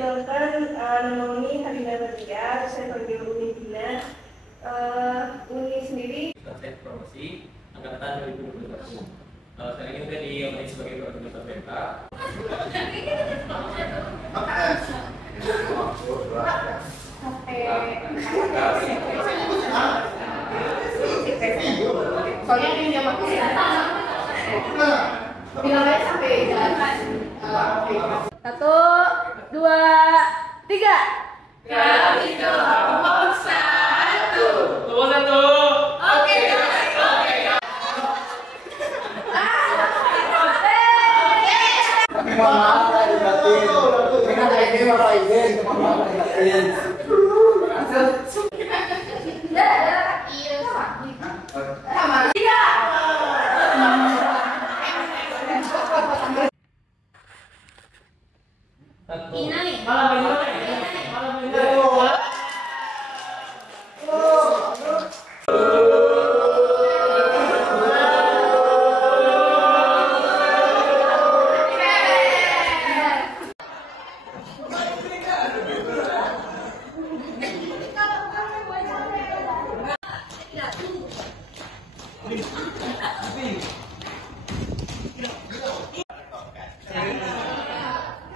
perkenalkan, nama Uni Hadina Fatia, saya panggil Uni Dina. Uni sendiri saya promosi angkatan 2021. Sekarang ini udah diomongin sebagai koordinator BMK. soalnya ini jam aku bilangnya sampai jalan. 1, 2, 3. Kami kelompok 1. Kelompok 1. Oke. Maaf lah dibatin. Karena kayak ini Bapak izin, maaf lah dibatin. Ina nih.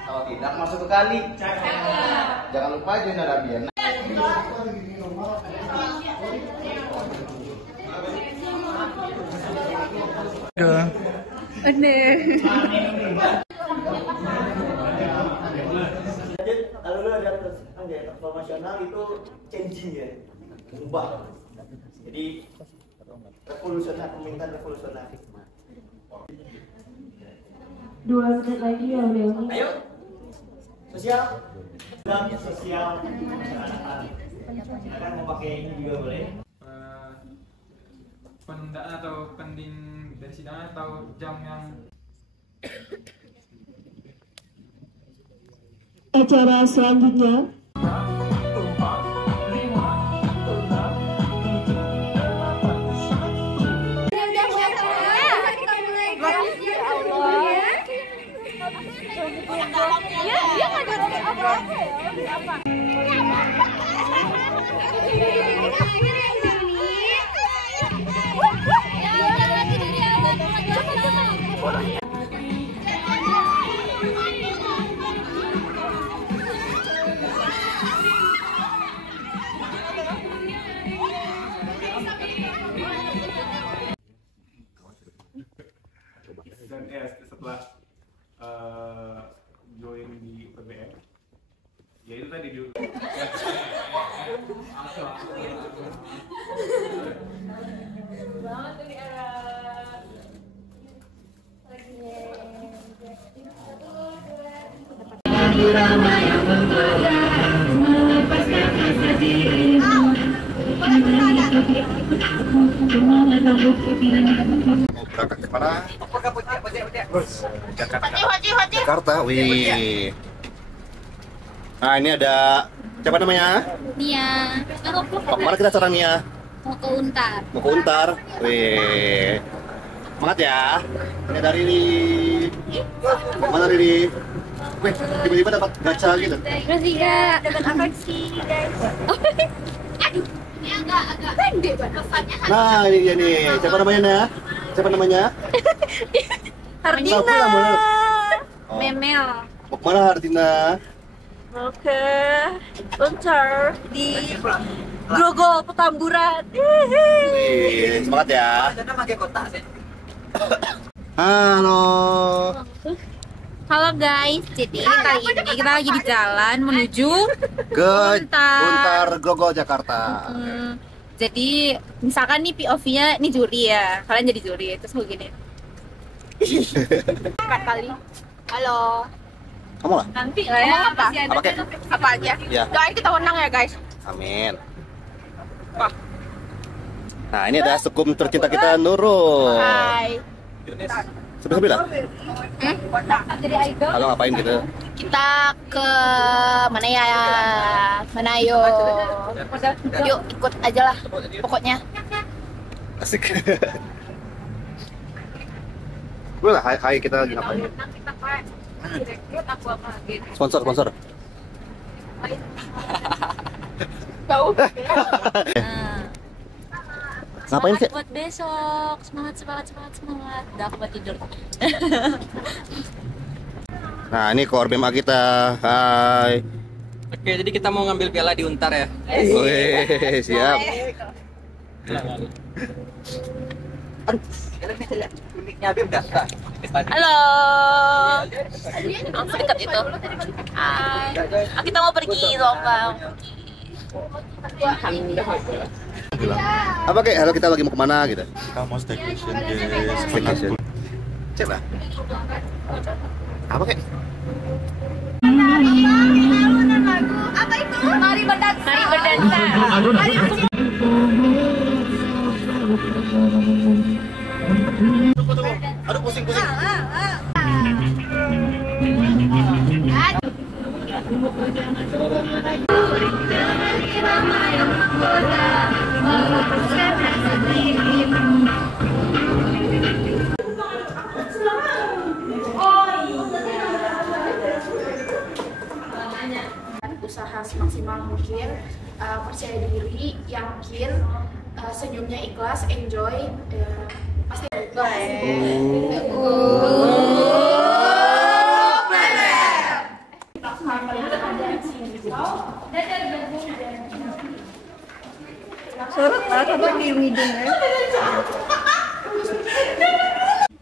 Kalau tidak masuk ke kali. Jangan lupa join Arabian. Kalau lu ada transformasional itu changing ya, ubah. Jadi revolusioner, pemerintahan revolusioner. 2 menit lagi ya Leoni. Ayo, sosial, dan sosial masyarakat. Silakan mau pakai ini juga boleh. Penundaan atau pending dari sidang atau jam yang Acara selanjutnya dan setelah join di PBM ya itu tadi dulu Berangkat ke mana? Jakarta. Wih. Nah, ini ada siapa namanya? Nia. Mau kemana kita sekarang Nia? Mau ke Untar. Mau ke Untar. Wih. Semangat ya. Ini dari ini. Mana Riri? Wih, tiba-tiba dapat gacha gitu. Terus juga dapat apa sih, guys? Aduh, ini agak pendek banget. Nah, ini dia nih. Siapa namanya, Nia? Siapa namanya? Hardina. Oh. Memel. Mau kemana Hardina? Mau ke Untar di Grogol Petamburan. Wih, semangat ya. Halo. Halo guys, jadi kali ini kita lagi di jalan menuju Ke Untar. Untar Grogol Jakarta. Jadi misalkan nih POV-nya ini juri ya, kalian jadi juri terus begini. Empat kali. Halo. Kamu lah? Nanti lah ya. Apa kek? Apa aja? Ya. Doain kita menang ya guys. Amin. Nah, ini ada sekum tercinta kita Nurul. Hai. Sebelah sebelah. Jadi idol. Halo, ngapain gitu? Kita ke mana ya? Mana yuk? Yuk ikut aja lah. Pokoknya. Asik. Gue lah, hai kita lagi ngapain? Sponsor. Tahu. Ngapain sih? Buat besok. Semangat. Udah aku buat tidur. Nah, ini core BMA kita. Hai. Oke, jadi kita mau ngambil piala di Untar ya. Wih, siap. Halo. Langsung dekat itu. Hai. Kita mau pergi lomba. Apa kayak halo kita lagi mau kemana gitu? Kita mau staycation di Staycation. Cek lah. Apa kayak? Apa itu? Mari berdansa. Aduh pusing. Usaha semaksimal mungkin, percaya diri, yakin, senyumnya ikhlas, enjoy, pasti Surut malah sama di hidung ya.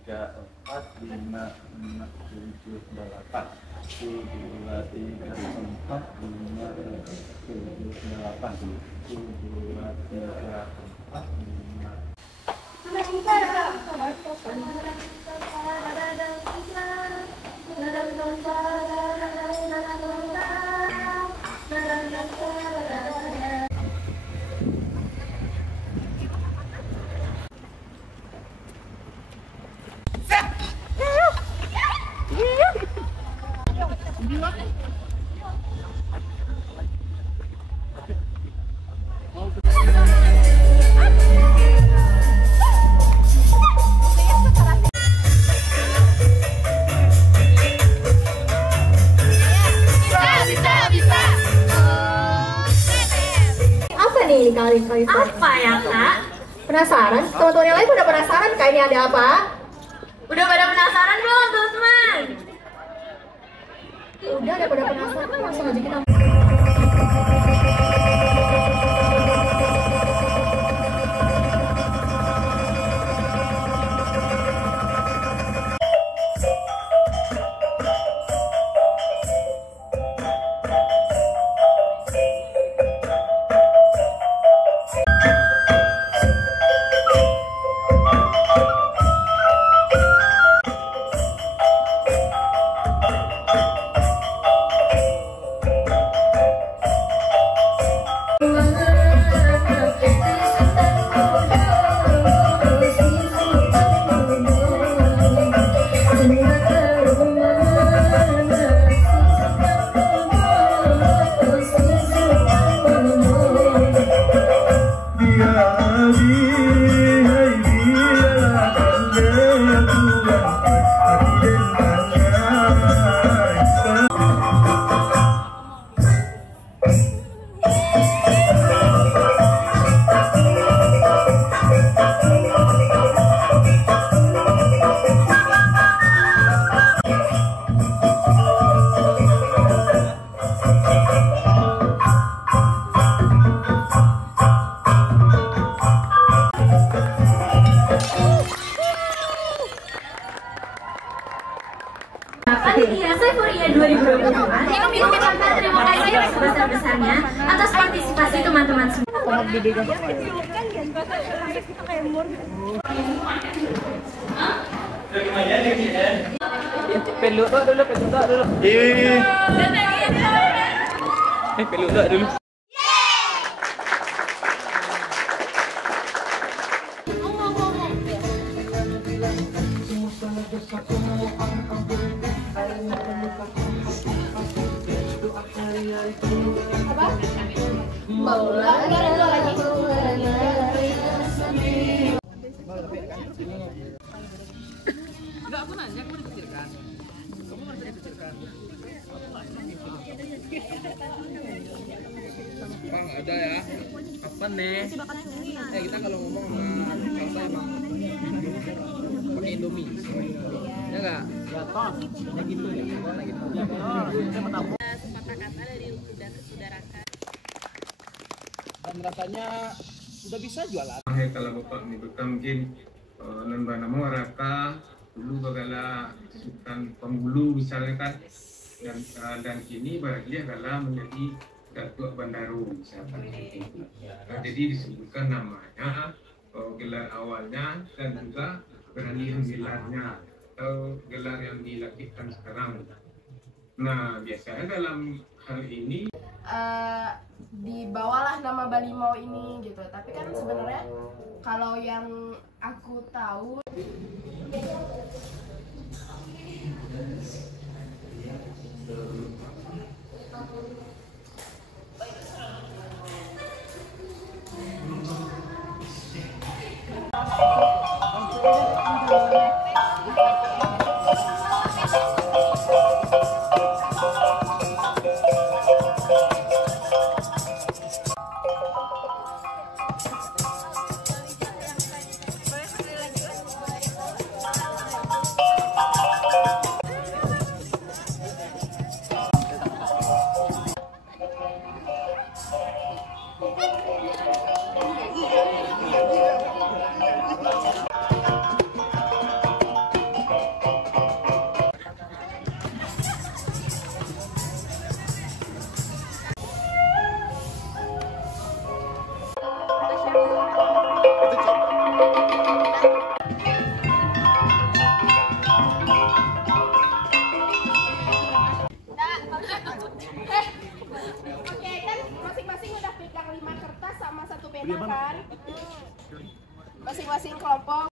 3, 4, 5, 6, 7, 8. 1, 2, 3, 4, 5, 6, 7, 8. 1, 2, 3, 4, 5. kali-kali. Apa ya, Kak? Penasaran? Teman-teman yang lain udah penasaran kayaknya ada apa? Udah pada penasaran belum, teman-teman? Udah pada penasaran, langsung aja kita. Euforia 2022. Kami mengucapkan terima kasih sebesar-besarnya atas partisipasi teman-teman semua. Peluk dulu. Peluk dulu. Enggak, aku nanya, aku dikucilkan. Kamu merasa dikucilkan? Bang, ada ya. Kapan nih? Kita kalau ngomong sama Elsa emang pakai Indomie. Ya nggak? Ya toh, ya gitu ya. Nah, gitu. Sepatah kata dari udah kesudarakan. Dan rasanya udah bisa jualan. Kalau bapak ni mungkin nambah nama Raka dulu bagala Sultan Penghulu misalnya kan, dan kini barangnya adalah menjadi Datuk Bandaru misalkan. Jadi disebutkan namanya, gelar awalnya dan juga berani gelarnya atau gelar yang dilakukan sekarang. Nah biasanya dalam hal ini dibawalah nama Balimau ini gitu. Tapi kan sebenarnya kalau yang aku tahu kan masing-masing kelompok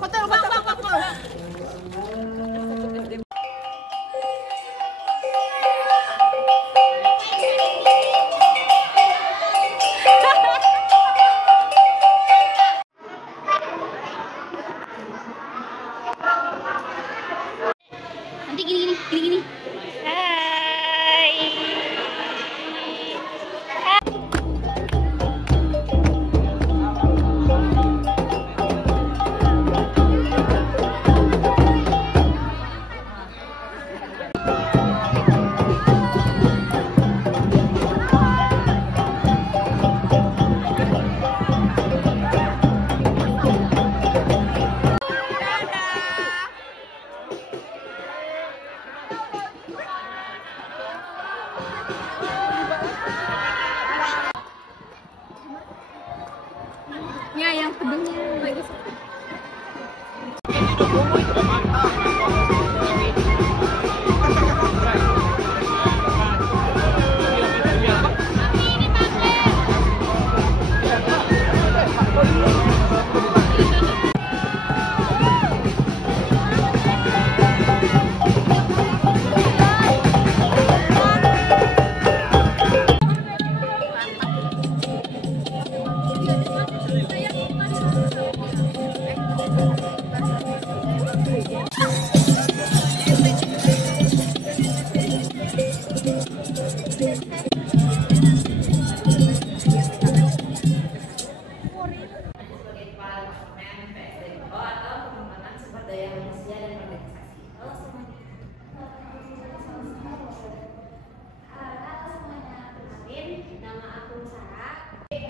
hotel bang. Nanti gini. Ya, yang pedungnya lagi.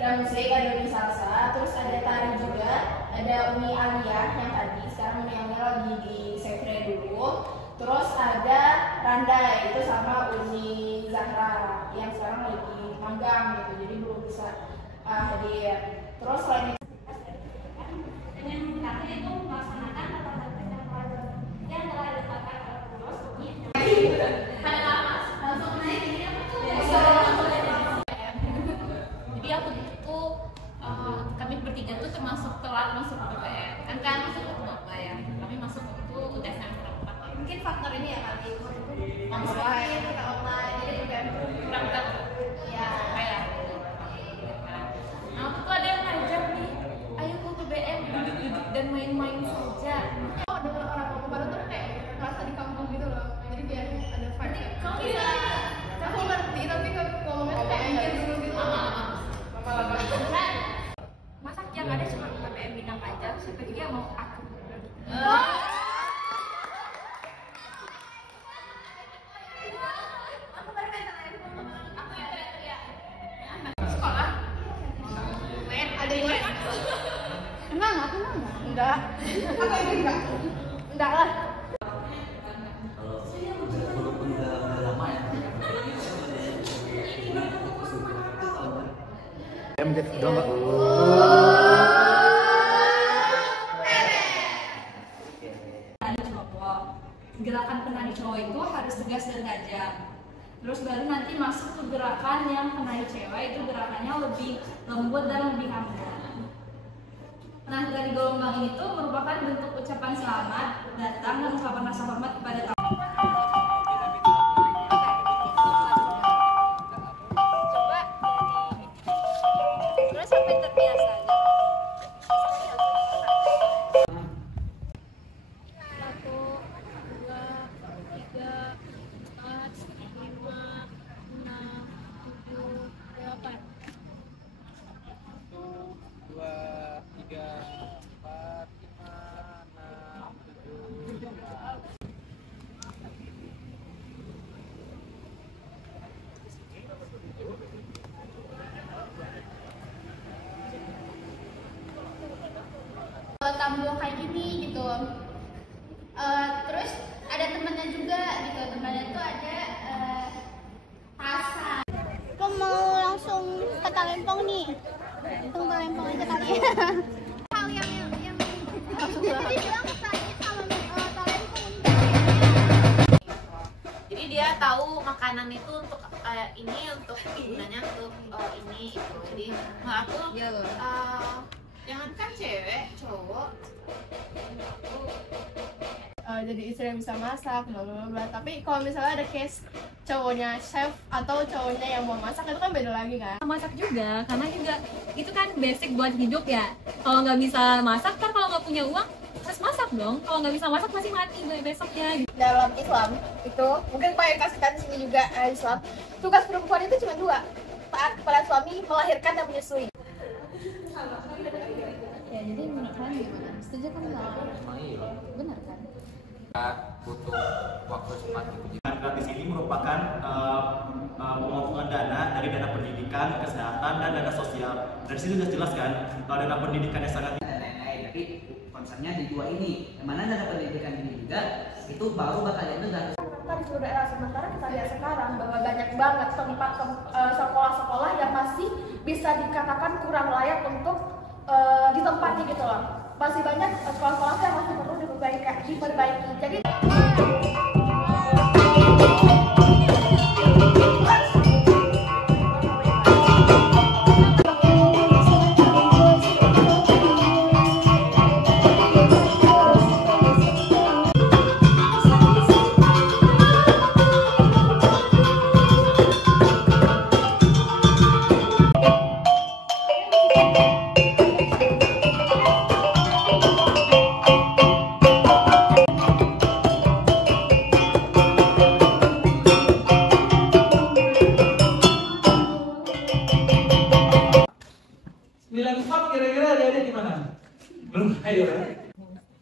Ada musik, ada Uni Salsa, terus ada tari juga, ada Uni Alia yang tadi, sekarang Uni Alia lagi di Sekre dulu, terus ada Randa itu sama Uni Zahra yang sekarang lagi magang gitu, jadi belum bisa hadir. Terus selain itu Dengan terakhir itu melaksanakan tata-tata yang telah ditetapkan oleh pengurus langsung naik ini apa tuh? Jadi aku tuh kami bertiga tuh termasuk telat masuk ke PPM. Kan masuk ke apa ya? Kami masuk itu udah semester 4. Mungkin faktor ini ya kali online, kita online, jadi PPM tuh kurang tahu. Ya, kayak. Nah, waktu itu ada yang ngajak nih, ayo ke PPM duduk-duduk dan main-main saja. dengan orang baru tuh kayak merasa di kampung gitu loh, jadi biar ada vibe. Kau Aku baru teriak. Aku yang teriak. Sekolah. Main ada yang main. Enggak. Enggak. Aku enggak. Enggak lah. Walaupun udah lama ya. Udah enggak? Gerakan penari cowok itu harus tegas dan tajam. Terus baru nanti masuk ke gerakan yang penari cewek, itu gerakannya lebih lembut dan lebih hambar. Nah, dari gelombang ini tuh merupakan bentuk ucapan selamat datang dan ungkapan rasa hormat kepada tamu. Coba terus sampai terbiasa. Tampil kayak gini gitu. Terus ada temannya juga gitu. Temannya tuh ada Tasa. Aku mau langsung ke Talempong nih. Langsung Talempong aja kali ya. Hal yang dibilang tadi sama Talempong. Jadi dia tahu makanan itu untuk ini untuk gunanya untuk ini itu. Jadi aku jangankan cewek, cowok. Jadi istri yang bisa masak, bla bla bla. Tapi kalau misalnya ada case cowoknya chef atau cowoknya yang mau masak, itu kan beda lagi kan? Masak juga, karena juga itu kan basic buat hidup ya. Kalau nggak bisa masak, kan kalau nggak punya uang harus masak dong. Kalau nggak bisa masak masih mati besoknya. Dalam Islam itu mungkin Pak yang kasihkan di sini juga Islam. Tugas perempuan itu cuma 2, taat kepada suami, melahirkan dan menyusui. Ya, jadi menurut kalian gimana? Setuju kan enggak? Benar kan? Butuh waktu cepat gitu. Gratis ini merupakan pemotongan dana dari dana pendidikan, kesehatan, dan dana sosial. Dari situ sudah jelas kan, kalau dana pendidikannya sangat tapi concernnya di 2 ini. Yang mana dana pendidikan ini juga itu baru bakal diambil dari Di seluruh daerah sementara kita lihat sekarang bahwa banyak banget tempat sekolah-sekolah yang masih bisa dikatakan kurang layak untuk ditempati gitu loh. Masih banyak sekolah-sekolah yang masih perlu diperbaiki. Jadi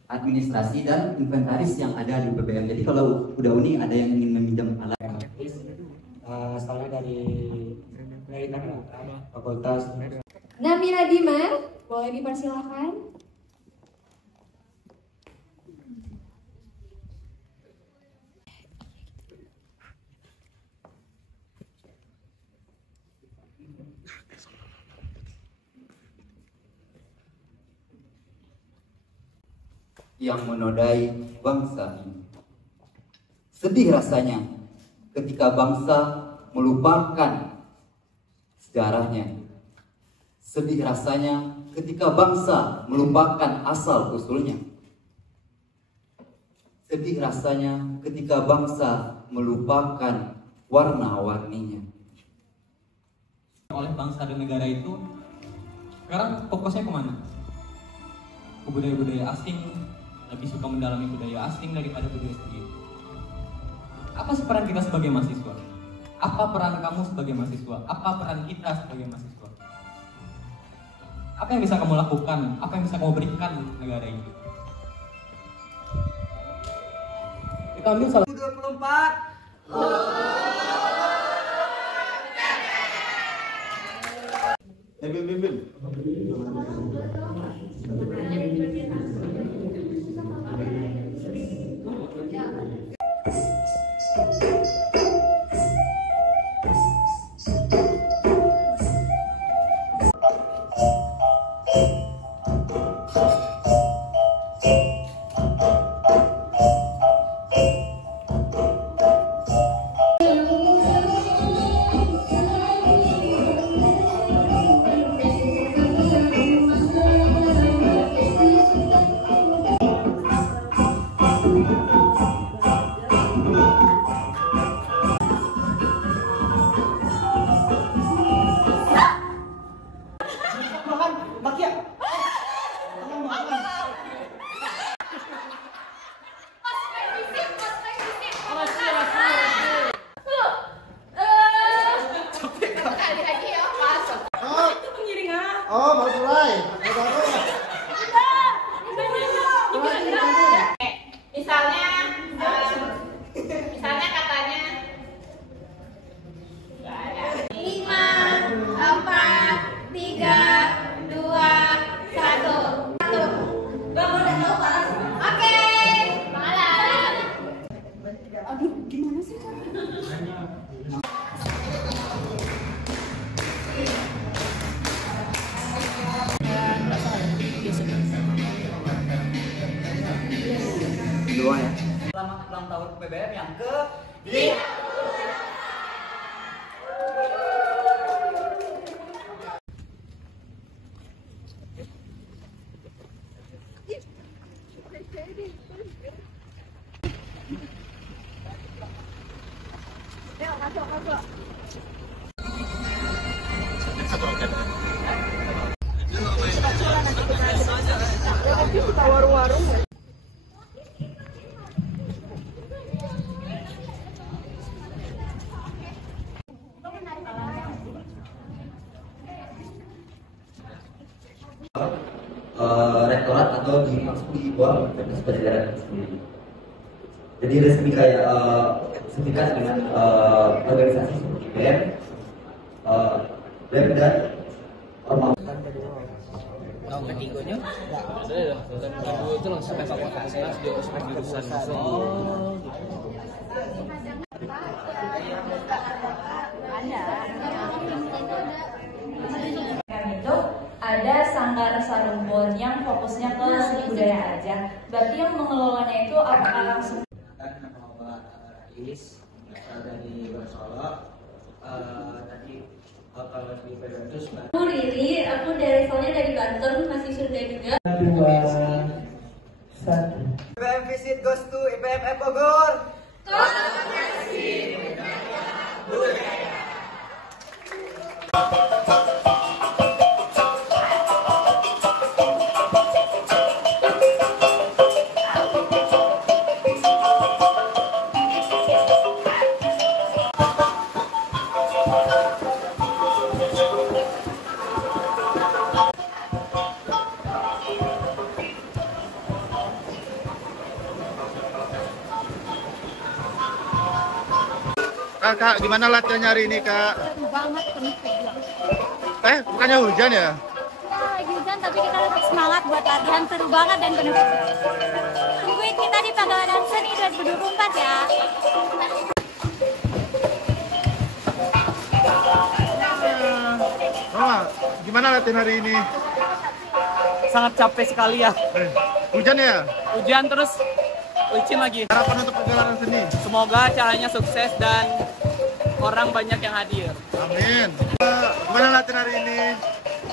administrasi dan inventaris yang ada di BBM. Jadi kalau udah uni ada yang ingin meminjam alat. Asalnya dari fakultas. Namira Dimar, boleh dipersilakan. Yang menodai bangsa ini. Sedih rasanya ketika bangsa melupakan sejarahnya. Sedih rasanya ketika bangsa melupakan asal-usulnya. Sedih rasanya ketika bangsa melupakan warna-warninya. Oleh bangsa dan negara itu, sekarang fokusnya kemana? Ke budaya-budaya asing, lebih suka mendalami budaya asing daripada budaya sendiri. Apa sih peran kita sebagai mahasiswa? Apa peran kamu sebagai mahasiswa? Apa peran kita sebagai mahasiswa? Apa yang bisa kamu lakukan? Apa yang bisa kamu berikan negara ini? Kita ambil salah 2024. Oh, baru mulai. Misalnya katanya 5, 4, 3, 2, 1. Bang udah tahu kan? Oke, malam. Aduh, gimana sih cara? Dua ya. Selamat ulang tahun PBM yang ke 3. Rektorat atau di bawah Universitas Pajajaran sendiri. Jadi resmi kayak sertifikat dengan organisasi seperti BEM, BEM dan ormas. Tahun ketiganya? Tahun kedua itu langsung evakuasi, langsung di ospek jurusan. Oh, itu ada Sanggar Sarumbon yang fokusnya ke seni budaya aja. Berarti yang mengelolanya itu apakah langsung dari Solo tadi kalau di PBM itu Aku Riri, aku dari soalnya dari Banten, masih Sunda juga. 2, 1. PBM visit goes to IPMF Bogor. Komunikasi budaya. Kak, gimana latihannya hari ini, Kak? Seru banget, penuh pegang. Bukannya hujan ya? Ya, lagi hujan tapi kita tetap semangat buat latihan, seru banget dan penuh pegang. Tungguin kita di Pagelaran Seni 2024 ya. Mama, gimana latihan hari ini? Sangat capek sekali ya. Hujan ya? Hujan terus licin lagi. Harapan untuk Pagelaran Seni? Semoga acaranya sukses dan orang banyak yang hadir. Amin. Gimana latihan hari ini?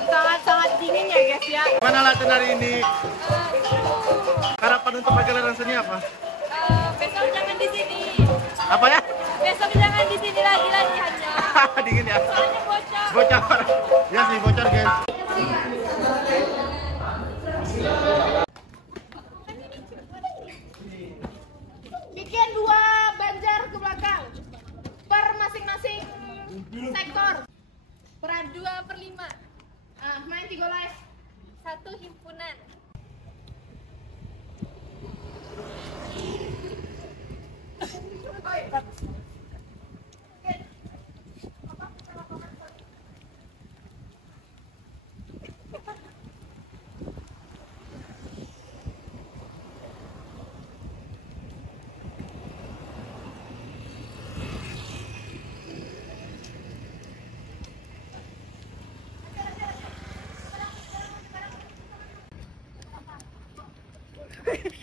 Sangat-sangat dingin ya guys ya. Gimana latihan hari ini? Harapan untuk Pagelaran Seni apa? Besok jangan di sini. Apa ya? Besok jangan di sini lagi latihannya. Dingin ya? Soalnya bocor. Bocor. Ya sih, bocor guys. Bikin 2 banjar ke belakang per masing-masing sektor. Peran 2/5. Main 3 live. 1 himpunan. Serius.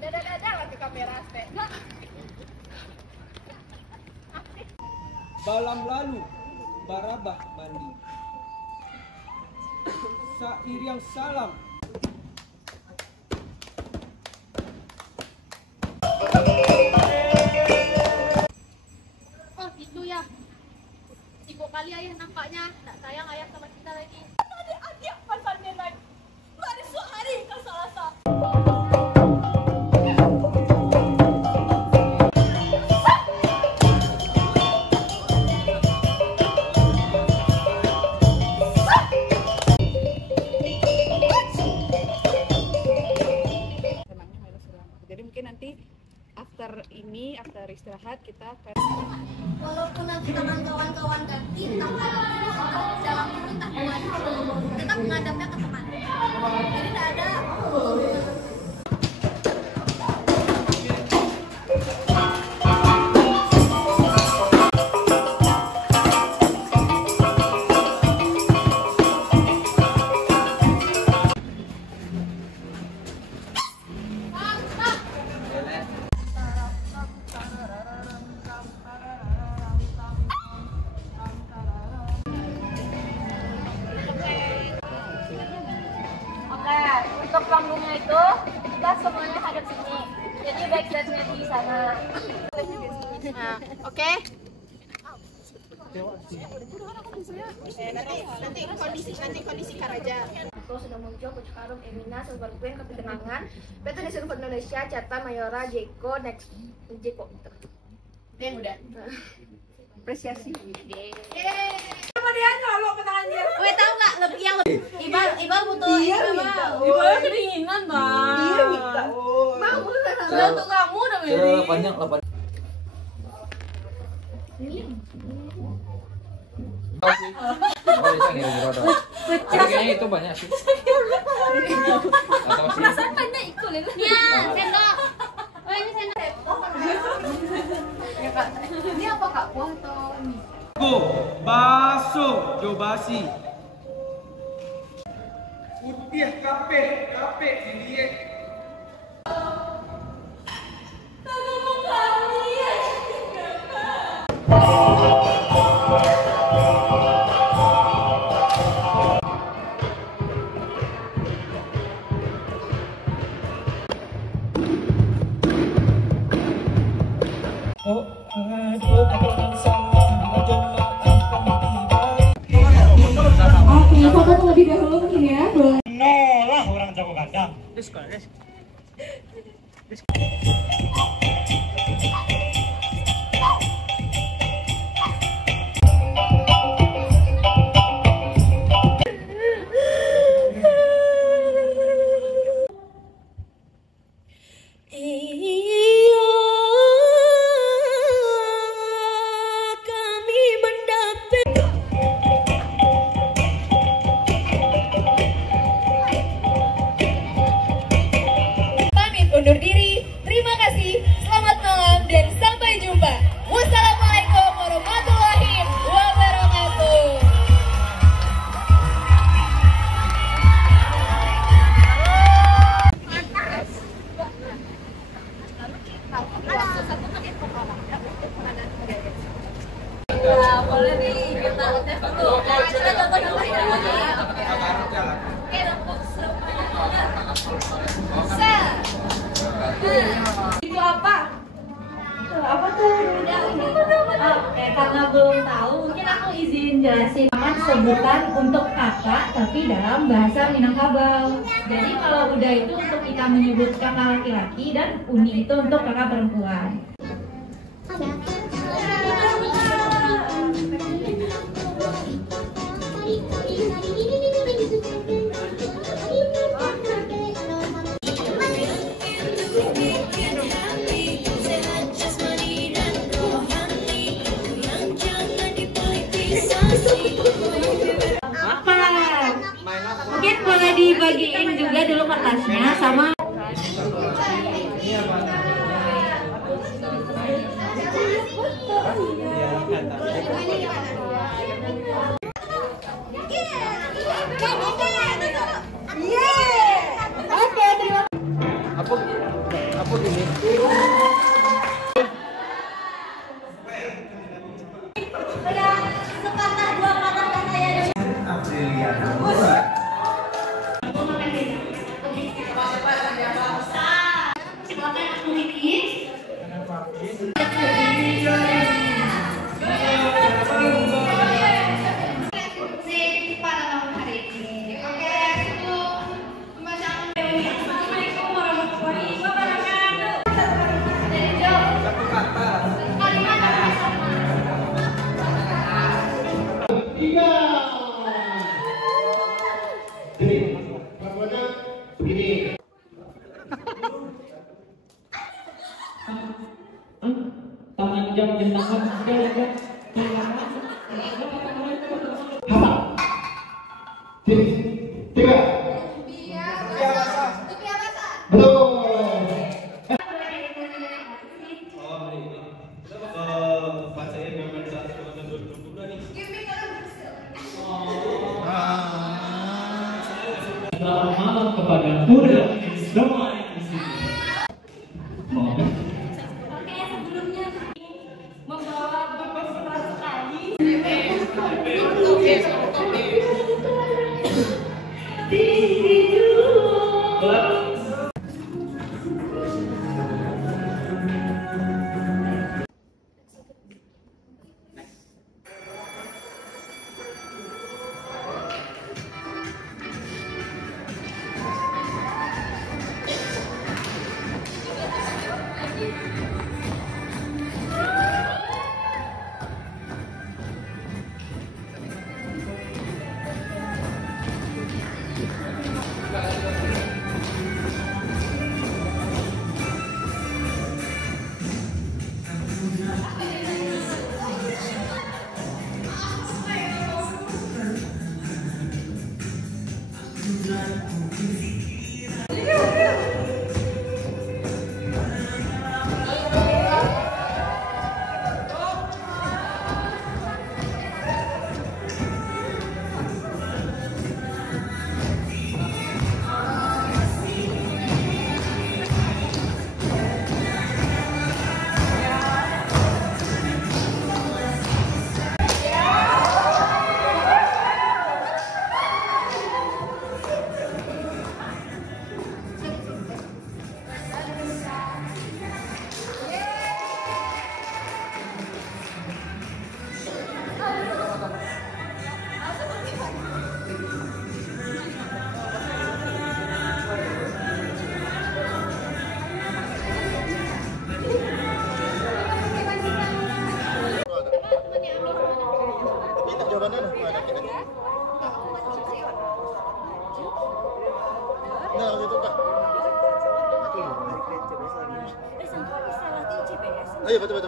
Dadah lagi kamera teh. Balam lalu, barabah mandi. Sair yang salam. Oh itu ya. Sibuk kali ayah nampaknya. Tak sayang ayah sama kita lagi. Adik-adik pasalnya lagi. Baru sehari ke Salasa. Jadi mungkin nanti after istirahat kita akan Walaupun nanti teman kawan-kawan ganti, tapi dalam pengetahuan tetap menghadapnya ke teman. Jadi tidak ada untuk panggungnya itu kita semuanya hadap sini, jadi backstage-nya di sana. Nah, oke. Nanti kondisi Karaja. Aku sudah muncul Coach Karum, Emina, Silver Queen, Ketenangan, Peter di seluruh Indonesia, Cata, Mayora, Jeko, Next, Jeko. Dia udah. Apresiasi. Apa dia nyolok ke tangan dia? Weh, tahu nggak lebih yang lebih Ibal butuh Ibal kedinginan bang. Dia minta. Mau untuk kamu udah beli. Banyak lah. Kayaknya itu banyak sih. Perasaan banyak ikut ya. Ya, sendok. Oh ini sendok. Ya kak. Ini apa kak? Buah atau mie? Baso, jobasi. Putih kape sendiri. Oke, foto terlebih dahulu mungkin ya. Nolah orang jago kandang. Undur diri, terima kasih, selamat malam dan sampai jumpa. Wassalamualaikum warahmatullahi wabarakatuh. Ya, boleh nih kita tes dulu. Kita tonton dulu ya. Itu apa? Apa tuh? Oke, karena belum tahu, mungkin aku izin jelasin. Sebutan untuk kakak, tapi dalam bahasa Minangkabau. Jadi kalau udah itu untuk kita menyebut kakak laki-laki dan uni itu untuk kakak perempuan. Mungkin boleh dibagiin juga dulu kertasnya sama Oke, terima Apa gini? sepatah dua patah kata ya. Silakan aktivitas. Tangan jam tangan selamat malam kepada Buddha semua yang di sini. Oke, sebelumnya membawa berpesan sekali. Ayo betul.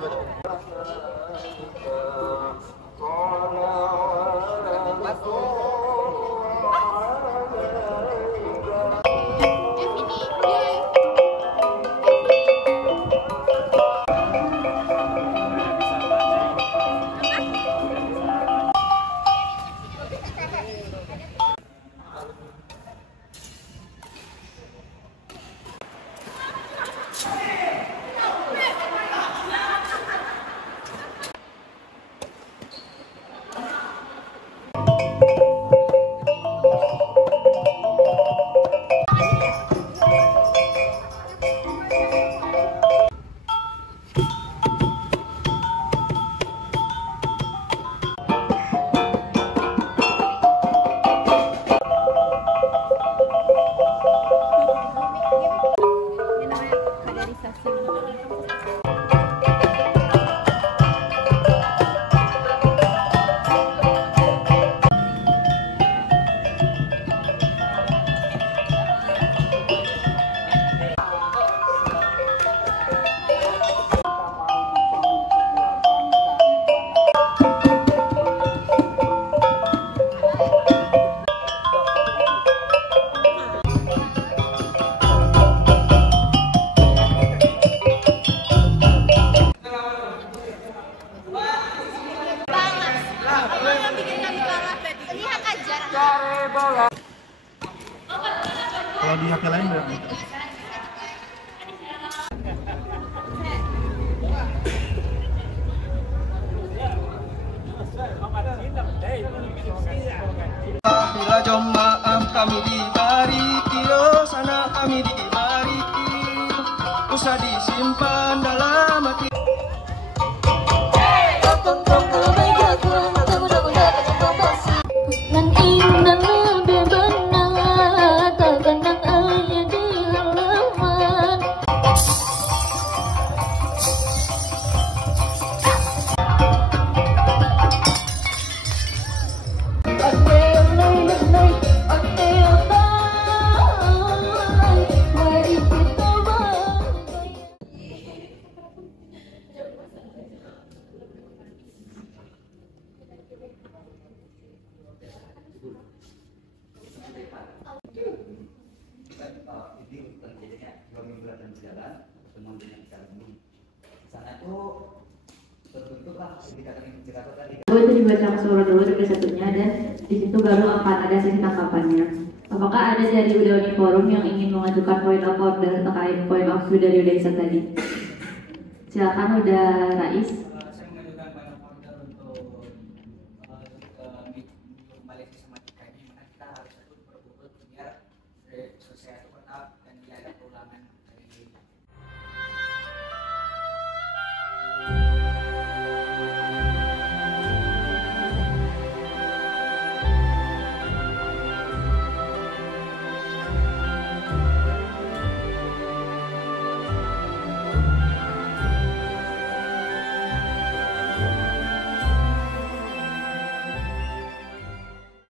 yang bikin kami kalah berarti. Lihat aja. Kalau di HP lain berapa? Bila jemaah kami dibariki, oh sana kami dibariki, usah disimpan dalam hati. Nan indah lebih benar, tak kenang aja di halaman. Itu dibaca keseluruhan dulu dari satunya dan di situ baru akan ada sesi tanggapannya. Apakah ada dari Udauni Forum yang ingin mengajukan point of order terkait point of view dari Udesa tadi? Silakan Uda Rais.